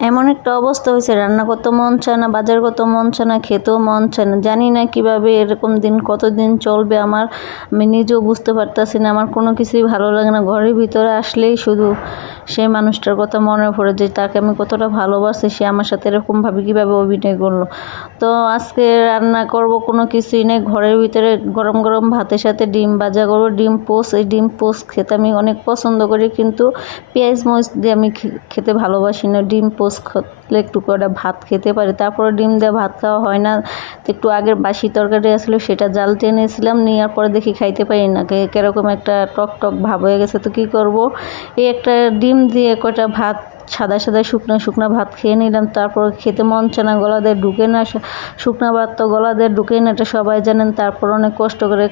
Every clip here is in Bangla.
এমন একটা অবস্থা হয়েছে, রান্না করতে মন চায় না, বাজার করতে মন চায় না, খেতেও মন চায় না। জানি না কীভাবে এরকম দিন কতদিন চলবে, আমার, আমি নিজেও বুঝতে পারতেছি না, আমার কোনো কিছুই ভালো লাগে না। ঘরের ভিতরে আসলেই শুধু সেই মানুষটার কথা মনে পড়ে যে তাকে আমি কতটা ভালোবাসি, সে আমার সাথে এরকমভাবে কীভাবে অভিনয় করল। তো আজকে রান্না করব কোনো কিছুই নেই, ঘরের ভিতরে গরম গরম ভাতের সাথে ডিম ভাজা করব, ডিম পোস্ট এই ডিম পোস্ট খেতে আমি অনেক পছন্দ করি কিন্তু পেঁয়াজ মরিচ দিয়ে আমি খেতে ভালোবাসি না। ডিম পোস্ট খেলে একটু করে ভাত খেতে পারি, তারপরে ডিম দিয়ে ভাত খাওয়া হয় না। একটু আগের বাসি তরকারি আসলে, সেটা জাল টেনেছিলাম নেওয়ার পরে দেখি খাইতে পারি না। কেরকম একটা টক টক ভাব হয়ে গেছে, তো কী করব? এই একটা ডিম দিয়ে কটা ভাত, সাদা সাদা শুকনো শুকনো ভাত খেয়ে নিলাম। তারপর খেতে মন চায় না গলাদের ঢুকে না শুকনো ভাত তো গলাদের ঢুকে না, এটা সবাই জানেন। তারপর অনেক কষ্ট করে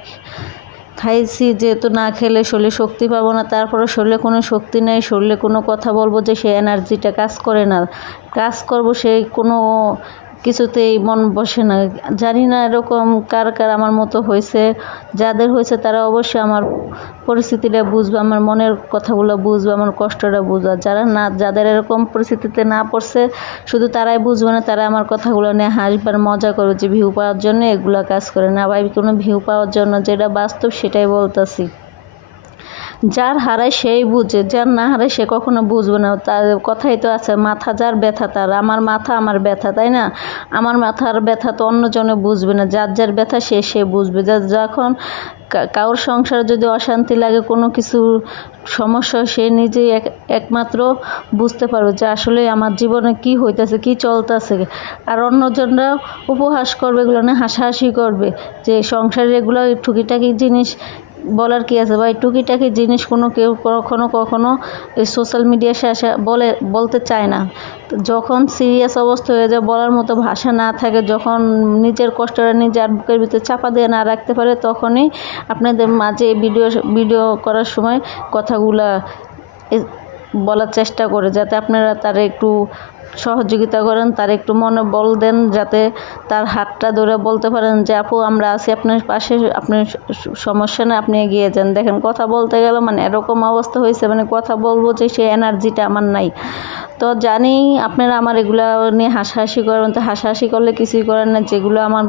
খাইছি, যেহেতু না খেলে শরীরে শক্তি পাবো না তারপরে শরীরে কোনো শক্তি নেই, শরীরে কোনো কথা বলব যে সে এনার্জিটা কাজ করে না। কাজ করব সেই কোনো কিছুতেই মন বসে না। জানি না এরকম কার কার আমার মতো হয়েছে। যাদের হয়েছে তারা অবশ্যই আমার পরিস্থিতিটা বুঝবে, আমার মনের কথাগুলো বুঝবে, আমার কষ্টটা বুঝবে। যারা না, যাদের এরকম পরিস্থিতিতে না পড়ছে, শুধু তারাই বুঝবে না তারা আমার কথাগুলো নিয়ে হাসবে আর মজা করবে যে ভিউ পাওয়ার জন্য এগুলো কাজ করে। না ভাই, কোনো ভিউ পাওয়ার জন্য যেটা বাস্তব সেটাই বলতাছি। যার হারায় সেই বুঝে, যার না হারায় সে কখনো বুঝবে না। তার কথাই তো আছে, মাথা যার, ব্যথা তার। আমার মাথা আমার ব্যথা, তাই না? আমার মাথার ব্যথা তো অন্যজনে বুঝবে না। যার যার ব্যথা সে সে বুঝবে। যা যখন কারোর সংসারে যদি অশান্তি লাগে, কোনো কিছু সমস্যা সে নিজেই এক, একমাত্র বুঝতে পারবে যে আসলে আমার জীবনে কি হইতেছে, কি চলতেছে। আর অন্যজনরা উপহাস করবে, এগুলো না হাসাহাসি করবে যে সংসারে এগুলো টুকিটাকি জিনিস বলার কি আছে? ভাই, টুকিটাকি জিনিস কোনো কেউ কখনো কখনো এই সোশ্যাল মিডিয়া আসা বলে, বলতে চায় না। যখন সিরিয়াস অবস্থা হয়ে যায়, বলার মতো ভাষা না থাকে, যখন নিজের কষ্টটা নিজের বুকের ভিতরে চাপা দিয়ে না রাখতে পারে, তখনই আপনাদের মাঝে ভিডিও ভিডিও করার সময় কথাগুলা বলার চেষ্টা করে, যাতে আপনারা তার একটু সহযোগিতা করেন, তার একটু মনে বল দেন যাতে তার হাতটা ধরে বলতে পারেন যে, আপু, আমরা আছি, আপনার পাশে, আপনার সমস্যা না আপনি এগিয়ে যান। দেখেন, কথা বলতে গেলে মানে এরকম অবস্থা হয়েছে মানে কথা বলব যে সেই এনার্জিটা আমার নাই। তো জানি আপনারা আমার এগুলো নিয়ে হাসাহাসি করেন, তো হাসাহাসি করলে কিছুই করেন না। যেগুলো আমার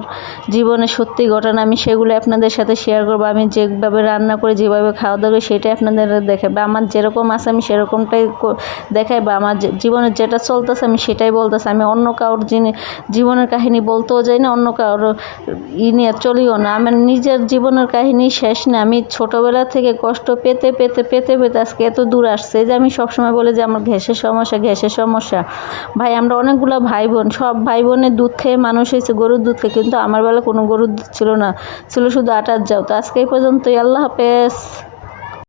জীবনে সত্যি ঘটনা আমি সেগুলো আপনাদের সাথে শেয়ার করব। আমি যেভাবে রান্না করি, যেভাবে খাওয়া দাওয়া করি, সেটাই আপনাদের দেখাবে। আমার যেরকম আছে, আমি সেরকমটাই দেখাই বা আমার জীবনে যেটা চলতেছে আমি সেটাই বলতেছি, আমি অন্য কারোর জিনিস জীবনের কাহিনী বলতেও যাই না, অন্য কারোর ই নিয়ে চলিও না। আমার নিজের জীবনের কাহিনী শেষ না, আমি ছোটোবেলা থেকে কষ্ট পেতে পেতে পেতে পেতে আজকে এত দূর আসছে যে আমি সবসময় বলি যে আমার গ্যাসের সমস্যা গ্যাসের সমস্যা। ভাই, আমরা অনেকগুলো ভাই বোন সব ভাই বোনের দুধ খেয়ে মানুষ হয়েছে, গরুর দুধ খেয়ে, কিন্তু আমার বেলা কোনো গরুর দুধ ছিল না, ছিল শুধু আটার যাও তো আজকে এই পর্যন্তই, আল্লাহ হাফেজ।